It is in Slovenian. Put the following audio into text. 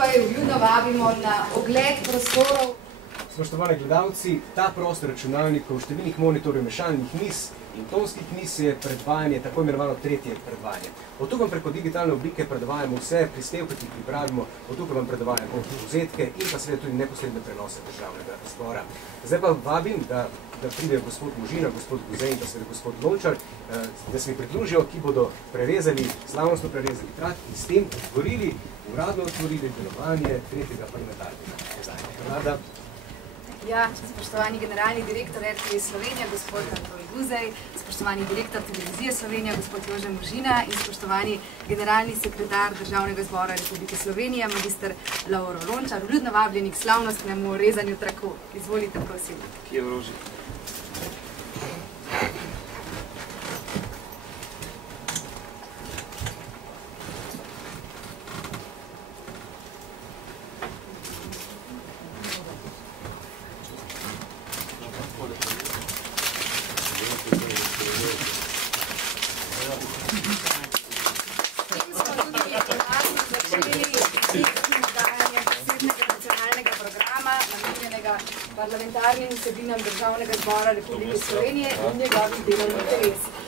skupaj vljudno vabimo na ogled prostorov. Spoštovani gledalci, ta prostor računalnikov, številnih monitorjev, mešalnih miz in tonskih miz je predvajanje, tako imenovano tretje predvajanje. Od tukaj preko digitalne oblike predvajamo vse prispevke, ki jih pripravimo, od tukaj vam predvajamo povzetke in pa seveda tudi neposredne prenose Državnega zbora. Zdaj pa vabim, da pridejo gospod Možina, gospod Guzej in pa seveda gospod Lončar, da se mi pridružijo, ki bodo slavnostno prerezali trak in s tem uradno otvorili delovanje tretjega parlamentarnega zasedanja. Ja, spoštovani generalni direktor RTV Slovenija, gospod Anton Guzej, spoštovani direktor Televizije Slovenija, gospod Jože Možina in spoštovani generalni sekretar Državnega zbora Republike Slovenije, magister Lovro Lončar, vljudno vabljeni k slavnostnemu rezanju traku. Izvolite, prosim. Kje je vroži? Parlamentarnim vsebinam Državnega zbora Republike Slovenije in njegovih delovnih teles.